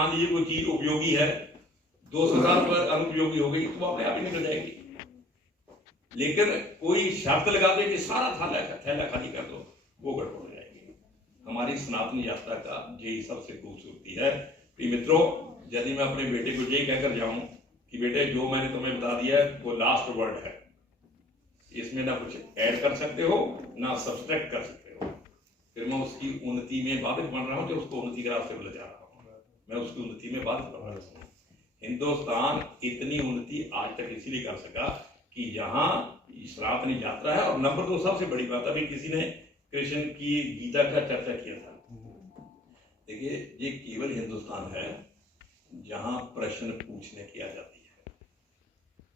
मान लीजिए कोई चीज उपयोगी है, 200 साल पर अनुपयोगी हो गई, तो अपने आप ही निकल जाएगी। लेकिन कोई शर्त लगा दे कि सारा थैला खाली कर दो, वो गड़बड़ हो जाएगी। हमारी सनातनी यात्रा का यही सबसे खूबसूरती है। प्रिय मित्रों, यदि मैं अपने बेटे को यही कहकर जाऊं कि बेटे जो मैंने तुम्हें बता दिया है वो लास्ट वर्ड है, इसमें ना कुछ ऐड कर सकते हो ना सब्सट्रैक्ट कर सकते हो, फिर मैं उसकी उन्नति में बाधित बन रहा हूं, तो उसको उन्नति के रास्ते पर ले जा रहा हूं, मैं उसकी उन्नति में बाधित बन रहा हूं। हिंदुस्तान इतनी उन्नति आज तक इसीलिए कर सका कि यहाँ सनातनी यात्रा है। और नंबर 2 सबसे बड़ी बात, अभी किसी ने कृष्ण की गीता का चर्चा किया था। देखिए, ये केवल हिंदुस्तान है जहां प्रश्न पूछने की आजादी है।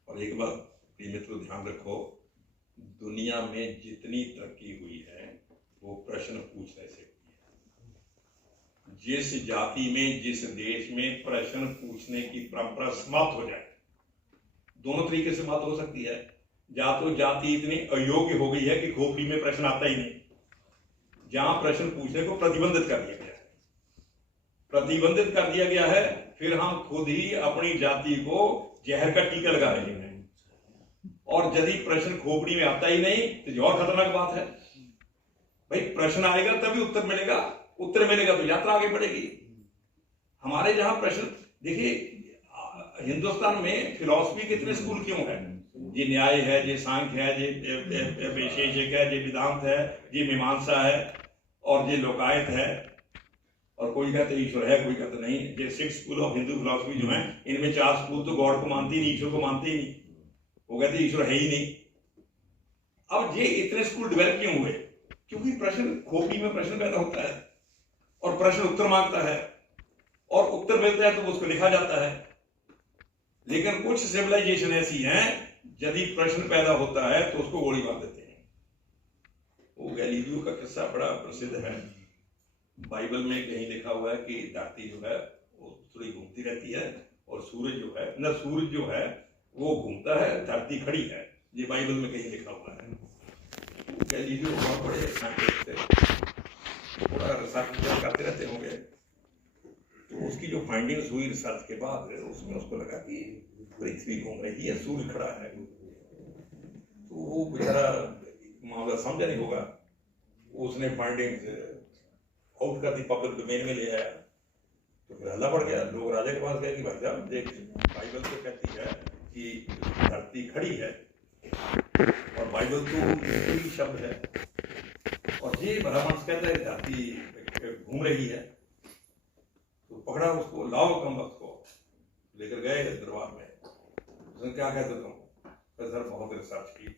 और एक बात प्रिय मित्रों ध्यान रखो, दुनिया में जितनी तरक्की हुई है वो प्रश्न पूछने से हुई है। जिस जाति में, जिस देश में प्रश्न पूछने की परंपरा समाप्त हो जाए, दोनों तरीके से बात हो सकती है। या तो जाति इतनी अयोग्य हो गई है कि खोपड़ी में प्रश्न आता ही नहीं, जहां प्रश्न पूछने को प्रतिबंधित कर दिया गया है, फिर हम खुद ही अपनी जाति को जहर का टीका लगा रहे हैं। और यदि प्रश्न खोपड़ी में आता ही नहीं तो जो और खतरनाक बात है, भाई प्रश्न आएगा तभी उत्तर मिलेगा, उत्तर मिलेगा तो यात्रा आगे बढ़ेगी। हमारे जहां प्रश्न, देखिए हिंदुस्तान में फिलॉसफी के इतने स्कूल क्यों है? ये न्याय है, ये सांख्य है, ये वैशेषिक है, ये वेदांत है, ये मीमांसा है और ये लोकायत है। और कोई कहते ईश्वर है, कोई कहते नहीं। ये 6 स्कूल ऑफ हिंदू फिलॉसफी जो है, इनमें 4 स्कूल तो गॉड को मानते ही नहीं, ईश्वर को मानते ही नहीं, वो कहते ईश्वर है ही नहीं। अब ये इतने स्कूल डेवलप क्यों हुए? क्योंकि प्रश्न, खोपड़ी में प्रश्न पैदा होता है और प्रश्न उत्तर मांगता है और उत्तर मिलता है तो उसको लिखा जाता है। लेकिन कुछ सिविलाइजेशन ऐसी हैं, यदि प्रश्न पैदा होता है तो उसको गोली मार देते हैं। वो गैलीलियो का किस्सा बड़ा प्रसिद्ध है। बाइबल में कहीं लिखा हुआ है कि धरती जो है वो थोड़ी घूमती रहती है और सूरज जो है वो घूमता है, धरती खड़ी है। ये बाइबल में कहीं लिखा हुआ है। गैलीलियो बहुत बड़े साइंटिस्ट थे, थोड़ा रिसर्च करते रहते होंगे, तो उसकी जो फाइंडिंग्स हुई रिसर्च के बाद, उसमें उसको लगा कि पृथ्वी घूम रही है, सूर्य खड़ा है। तो वो बेचारा मामला समझा नहीं होगा, उसने फाइंडिंग्स आउट कर दी, पब्लिक डोमेन में ले आया, तो फिर हल्ला पड़ गया। लोग राजा के पास गए कि भाई साहब देख, बाइबल तो कहती है कि धरती खड़ी है और बाइबल तो शब्द है, और ये ब्राह्मण कहता है धरती घूम रही है। तो पकड़ा उसको, लाओ कम वक्त को, लेकर गए दरबार में। उसने क्या कहते तुम? सर बहुत रिसर्च की।